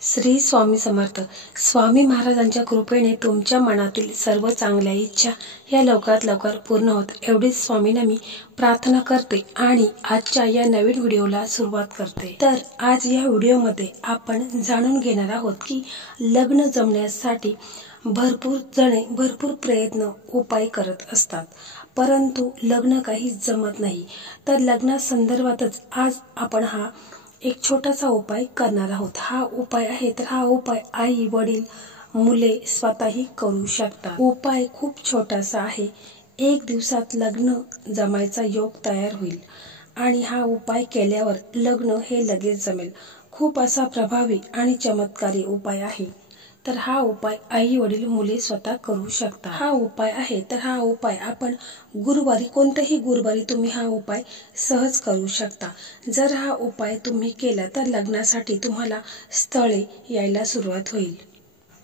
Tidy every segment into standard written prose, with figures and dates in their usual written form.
श्री स्वामी समर्थ। स्वामी महाराजांच्या कृपेने तुमच्या मनातील सर्व चांगल्या इच्छा या लवकरात लवकर पूर्ण होत एवढीच स्वामींना मी प्रार्थना करते आणि आजच्या या नवीन व्हिडिओला सुरुवात करते। तर आज या व्हिडिओमध्ये आपण जाणून घेणार आहोत की लग्न जमण्यासाठी भरपूर जणे भरपूर प्रयत्न उपाय करत असतात, परंतु लग्न काही जमत नाही। तर लग्नासंदर्भातच आज आपण हा एक छोटासा उपाय करणार आहोत। हा उपाय आहे तर हा उपाय आई वडील मुले स्वतःही करू शकतात। उपाय खूप छोटासा आहे। एक दिवसात लग्न जमायचा योग तयार होईल आणि हा उपाय केल्यावर लग्न हे लगेच जमेल। खूप असा प्रभावी आणि चमत्कारी उपाय आहे। तर हा उपाय आई वडील मुले स्वतः करू शकतात। हा उपाय आहे तर हा उपाय आपण गुरुवारी कोणत्याही गुरुवारी तुम्ही हा उपाय सहज करू शकता। जर हा उपाय तुम्ही केला तर लग्नासाठी तुम्हाला स्थळे यायला सुरुवात होईल।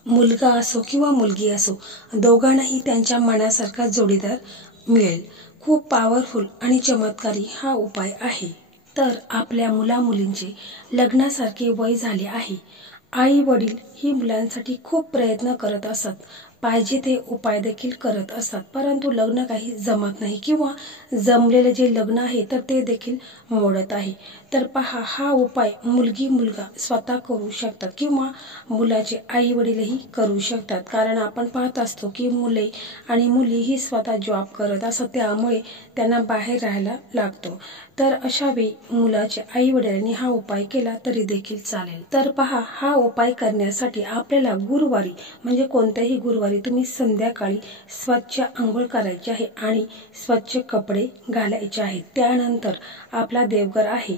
मुलगा असो किंवा मुलगी असो, दोघांनाही त्यांच्या मनासारखा जोडीदार मिळेल। खूप पॉवरफुल आणि चमत्कारी हा उपाय आहे। तर आपल्या मुला मुलींचे लग्नासारखे वय झाले आहे, आई वडील ही मुलांसाठी खूप प्रयत्न करत असतात, पाहिजे ते उपाय देखील करत असतात, परंतु लग्न काही जमत नाही किंवा जमलेले जे लग्न आहे तर ते देखील मोडत आहे। तर पहा, हा उपाय मुलगी मुलगा स्वतः करू शकतात किंवा मुलाचे आई वडीलही करू शकतात। कारण आपण पाहत असतो की मुले आणि मुली ही स्वतः जॉब करत असतात, त्यामुळे त्यांना बाहेर राहायला लागतो। तर अशा वेळी मुलाचे आई वडिलांनी हा उपाय केला तरी देखील चालेल। तर पहा, हा उपाय करण्यासाठी आपल्याला गुरुवारी म्हणजे कोणत्याही गुरुवारी तुम्ही संध्याकाळी स्वच्छ आंघोळ करायची आहे आणि स्वच्छ कपडे घालायचे आहेत। त्यानंतर आपला देवघर आहे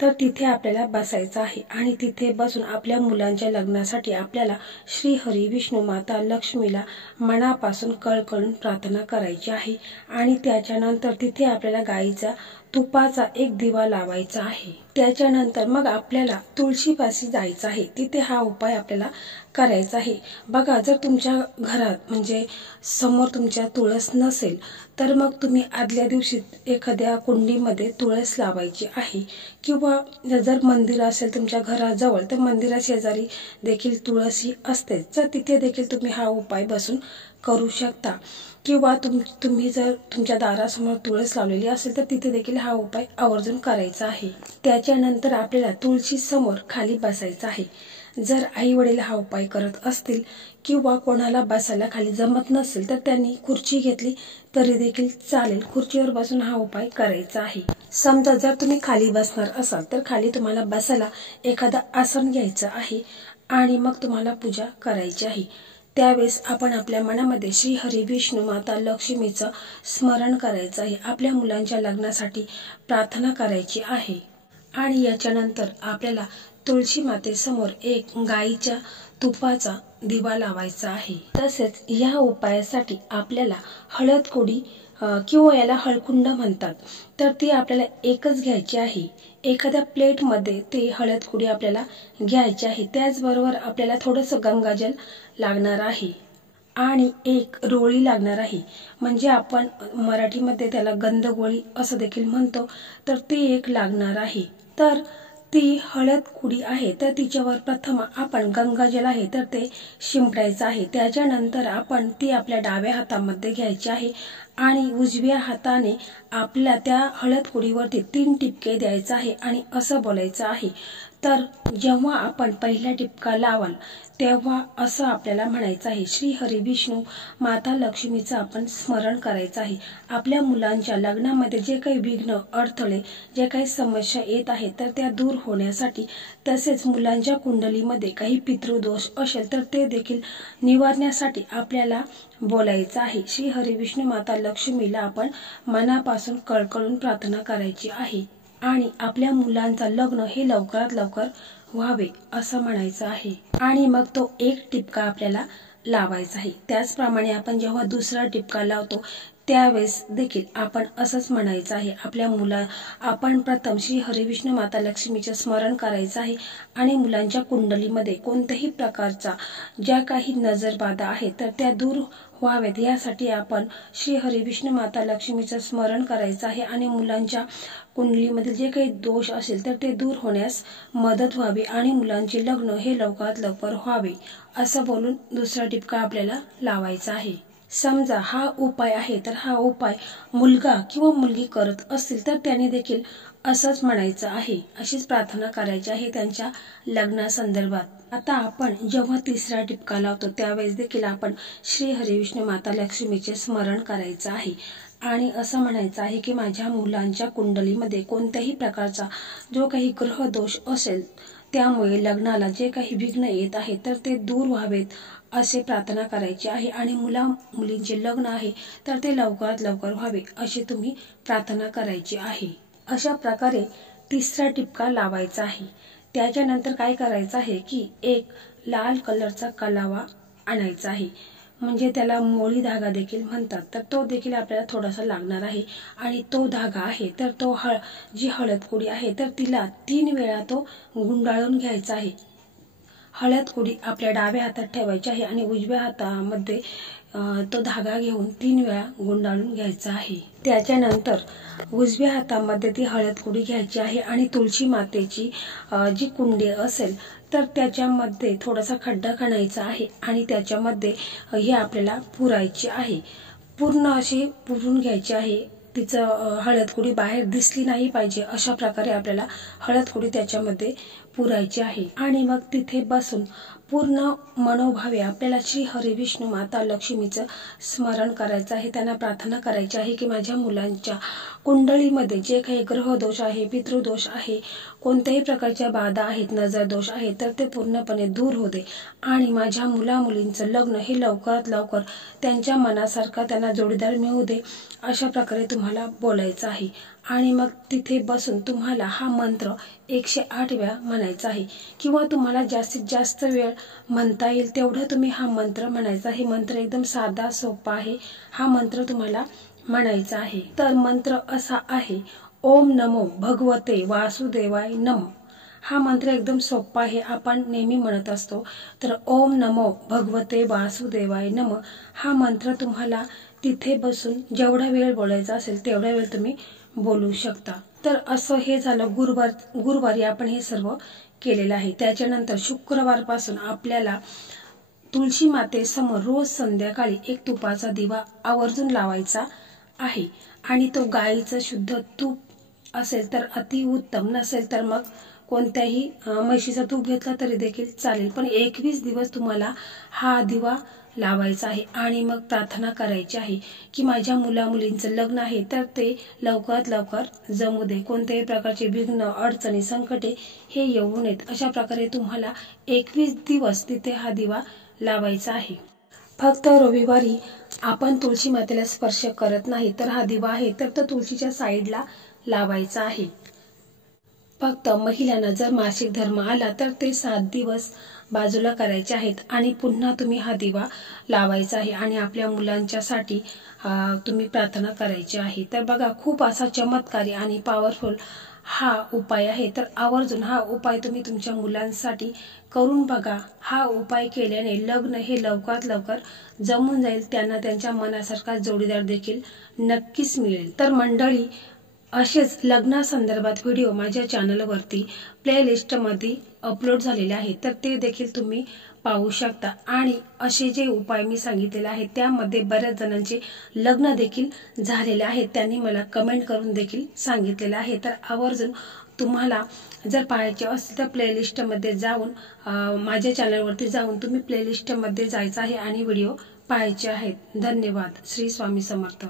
तर तिथे आपल्याला बसायचं आहे आणि तिथे बसून आपल्या मुलांच्या लग्नासाठी आपल्याला श्री हरी विष्णू माता लक्ष्मीला मनापासून कळकळून प्रार्थना करायची आहे। आणि त्याच्यानंतर तिथे आपल्याला गाईचा तुपाचा एक दिवा लावायचा आहे। त्याच्यानंतर मग आपल्याला तुळशीपाशी जायचं आहे, तिथे हा उपाय आपल्याला करायचा आहे। बघा, जर तुमच्या घरात म्हणजे समोर तुमच्या तुळस नसेल तर मग तुम्ही आदल्या दिवशी एखाद्या कुंडीमध्ये तुळस लावायची आहे, किंवा जर मंदिर असेल तुमच्या घराजवळ तर मंदिरा शेजारी देखील तुळस ही असते, तर तिथे देखील तुम्ही हा उपाय बसून करू शकता। किंवा तुम्ही जर तुमच्या दारासमोर तुळस लावलेली असेल तर तिथे देखील हा उपाय आवर्जून करायचा आहे। त्याच्यानंतर आपल्याला तुळशी समोर खाली बसायचं आहे। जर आई वडील हा उपाय करत असतील किंवा कोणाला बसायला खाली जमत नसेल तर त्यांनी खुर्ची घेतली तरी देखील चालेल, खुर्चीवर बसून हा उपाय करायचा आहे। समजा जर तुम्ही खाली बसणार असाल तर खाली तुम्हाला बसायला एखादा आसन घ्यायचं आहे आणि मग तुम्हाला पूजा करायची आहे। त्यावेळेस आपण आपल्या मनामध्ये श्री हरी विष्णू माता लक्ष्मीचं स्मरण करायचं आहे, आपल्या मुलांच्या लग्नासाठी प्रार्थना करायची आहे। आणि याच्यानंतर आपल्याला तुळशी मातेसमोर एक गाईच्या तुपाचा दिवा लावायचा आहे। तसेच या उपायासाठी आपल्याला हळद कुडी किंवा याला हळकुंड म्हणतात, तर ती आपल्याला एकच घ्यायची आहे। एखाद्या प्लेटमध्ये ते हळद कुडी आपल्याला घ्यायची आहे। त्याचबरोबर आपल्याला थोडंसं गंगाजल लागणार आहे आणि एक रोळी लागणार आहे, म्हणजे आपण मराठीमध्ये त्याला गंधगोळी असं देखील म्हणतो, तर ती एक लागणार आहे। तर ती हळद कुडी आहे तर तिच्यावर प्रथम आपण गंगाजल आहे तर ते शिंपडायचं आहे। त्याच्यानंतर आपण ती आपल्या डाव्या हातामध्ये घ्यायची आहे आणि उजव्या हाताने आपल्या त्या हळद कुडीवरती 3 टिपके द्यायचं आहे आणि असं बोलायचं आहे। तर जेव्हा आपण पहिला टिपका लावाल तेव्हा असं आपल्याला म्हणायचं आहे, श्री हरी विष्णू माता लक्ष्मीचं आपण स्मरण करायचं आहे। आपल्या मुलांच्या लग्नामध्ये जे काही विघ्न अडथळे जे काही समस्या येत आहेत तर त्या दूर होण्यासाठी, तसेच मुलांच्या कुंडलीमध्ये काही पितृदोष असेल तर ते देखील निवारण्यासाठी आपल्याला बोलायचं आहे। श्री हरी विष्णू माता लक्ष्मीला आपण मनापासून कळकळून प्रार्थना करायची आहे आणि आपल्या मुलांचं लग्न हे लवकरात लवकर व्हावे असं म्हणायचं आहे। आणि मग तो एक टिपका आपल्याला लावायचा आहे। त्याचप्रमाणे आपण जेव्हा दुसरा टिपका लावतो त्यावेळेस देखील आपण असंच म्हणायचं आहे। आपण प्रथम श्री हरी विष्णू माता लक्ष्मीचे स्मरण करायचं आहे आणि मुलांच्या कुंडलीमध्ये कोणत्याही प्रकारचा ज्या काही नजरबाधा आहे तर त्या दूर व्हावेत यासाठी आपण श्री हरी विष्णू माता लक्ष्मीचं स्मरण करायचं आहे आणि मुलांच्या कुंडलीमधील जे काही दोष असेल तर ते दूर होण्यास मदत व्हावी आणि मुलांचे लग्न हे लवकरात लवकर व्हावे असं बोलून दुसरा टिपका आपल्याला लावायचा आहे। समजा हा उपाय आहे तर हा उपाय मुलगा किंवा मुलगी करत असतील तर त्याने देखील असंच म्हणायचं आहे, अशीच प्रार्थना करायची आहे त्यांच्या लग्नासंदर्भात। आता आपण जेव्हा तिसरा टिपका लावतो त्यावेळेस देखील आपण श्री हरी विष्णू माता लक्ष्मीचे स्मरण करायचं आहे आणि असं म्हणायचं आहे की माझ्या मुलांच्या कुंडलीमध्ये कोणत्याही प्रकारचा जो काही ग्रह दोष असेल त्यामुळे लग्नाला जे काही विघ्न येत आहे तर ते दूर व्हावेत असे प्रार्थना करायची आहे आणि मुलींचे लग्न आहे तर ते लवकरात लवकर व्हावे अशी तुम्ही प्रार्थना करायची आहे। अशा प्रकारे तिसरा टिपका लावायचा आहे। त्याच्यानंतर काय करायचं आहे की एक लाल कलरचा कलावा आणायचा आहे, म्हणजे त्याला मोळी धागा देखील म्हणतात, तर तो देखील आपल्याला थोडासा लागणार आहे आणि तो धागा आहे तर तो जी हळद कुडी आहे तर तिला 3 वेळा तो गुंडाळून घ्यायचा आहे। हळद कुडी आपल्या डाव्या हातात ठेवायची आहे आणि उजव्या हातामध्ये तो धागा घेऊन 3 वेळा गुंडाळून घ्यायचा आहे। त्याच्यानंतर उजव्या हातामध्ये ती हळद कुडी घ्यायची आहे आणि तुळशी मातेची जी कुंडी असेल तर त्याच्यामध्ये थोडासा खड्डा खणायचा आहे आणि त्याच्यामध्ये हे आपल्याला पुरायची आहे। पूर्ण अशी पुरून घ्यायची आहे, तिचं हळद कुडी बाहेर दिसली नाही पाहिजे अशा प्रकारे आपल्याला हळद कुडी त्याच्यामध्ये पुरायची आहे आणि मग तिथे बसून पूर्ण मनोभावे आपल्याला श्री हरी विष्णू माता लक्ष्मीचं स्मरण करायचं आहे। त्यांना प्रार्थना करायची आहे की माझ्या मुलांच्या कुंडलीमध्ये जे काही ग्रह दोष आहे, पितृदोष आहे, कोणत्याही प्रकारच्या बाधा आहेत, नजर दोष आहेत तर ते पूर्णपणे दूर होते आणि माझ्या मुलींचं लग्न हे लवकरात लवकर त्यांच्या मनासारखा त्यांना जोडीदार मिळू दे अशा प्रकारे तुम्हाला बोलायचं आहे आणि मग तिथे बसून तुम्हाला हा मंत्र 108 वेळा म्हणायचा आहे किंवा तुम्हाला जास्तीत जास्त वेळ म्हणता येईल तेवढा तुम्ही हा मंत्र म्हणायचा आहे। मंत्र एकदम साधा सोपा आहे, हा मंत्र तुम्हाला म्हणायचा आहे। तर मंत्र असा आहे, ओम नमो भगवते वासुदेवाय नमः। हा मंत्र एकदम सोपा आहे, आपण नेहमी म्हणत असतो। तर ओम नमो भगवते वासुदेवाय नमः हा मंत्र तुम्हाला तिथे बसून जेवढा वेळ बोलायचा असेल तेवढा वेळ तुम्ही बोलू शकता। तर असं हे झालं गुरुवारी आपण हे सर्व केलेलं आहे। त्याच्यानंतर शुक्रवारपासून आपल्याला तुळशी मातेसमोर रोज संध्याकाळी एक तुपाचा दिवा आवर्जून लावायचा आहे आणि तो गाईचं शुद्ध तूप असेल तर अतिउत्तम, नसेल तर मग कोणत्याही म्हशीचं तूप घेतलं तरी देखील चालेल, पण 21 दिवस तुम्हाला हा दिवा लावायचा आहे आणि मग प्रार्थना करायची आहे की माझ्या मुलींचं लग्न आहे तर ते लवकरात लवकर जमू दे, कोणत्याही प्रकारचे विघ्न, अडचणी, संकटे हे येऊ नयेत अशा प्रकारे तुम्हाला 21 दिवस तिथे हा दिवा लावायचा आहे। फक्त रविवारी आपण तुळशी मातेला स्पर्श करत नाही, तर हा दिवा आहे तर तो तुळशीच्या साईडला लावायचा आहे। फक्त महिलांना जर मासिक धर्म आला तर ते 7 दिवस बाजूला करायचे आहेत आणि पुन्हा तुम्ही हा दिवा लावायचा आहे आणि आपल्या मुलांच्यासाठी तुम्ही प्रार्थना करायची आहे। तर बघा, खूप असा चमत्कारी आणि पॉवरफुल हा उपाय आहे, तर आवर्जून हा उपाय तुम्ही तुमच्या मुलांसाठी करून बघा। हा उपाय केल्याने लग्न हे लवकरात लवकर जमून जाईल, त्यांना त्यांच्या मनासारखा जोडीदार देखील नक्कीच मिळेल। तर मंडळी, असेच लग्नासंदर्भात व्हिडिओ माझ्या चॅनलवरती प्लेलिस्टमध्ये अपलोड झालेले आहेत, तर ते देखील तुम्ही पाहू शकता आणि असे जे उपाय मी सांगितलेले आहेत त्यामध्ये बऱ्याच जणांचे लग्न देखील झालेले आहेत, त्यांनी मला कमेंट करून देखील सांगितलेले आहे। तर आवर्जून तुम्हाला जर पाहायचे असेल तर प्लेलिस्टमध्ये जाऊन माझ्या चॅनलवरती जाऊन तुम्ही प्लेलिस्टमध्ये जायचं आहे आणि व्हिडिओ पाहायचे आहेत। धन्यवाद। श्री स्वामी समर्थ।